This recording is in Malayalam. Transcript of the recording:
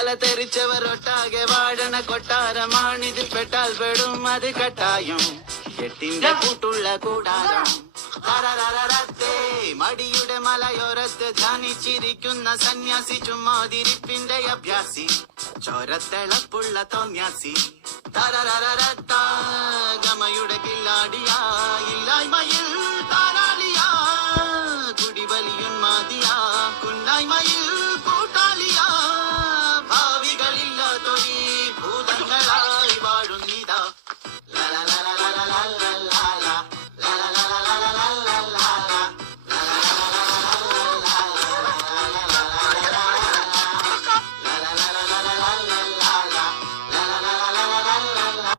തല തെറിച്ചവരൊട്ടാകെ വാഴണ കൊട്ടാരമാണിത്. പെട്ടാൽ പെടും അത് കട്ടായും കെട്ടിന്റെ കൂട്ടുള്ള കൂടാരം. തരരരരത്തേ മടിയുടെ മലയോരത്ത് ധ്യാനിച്ചിരിക്കുന്ന സന്യാസി, ചുമ്മാതിരിപ്പിന്റെ അഭ്യാസി, ചോരത്തിളപ്പുള്ള തോന്യാസി. തരരരരത്ത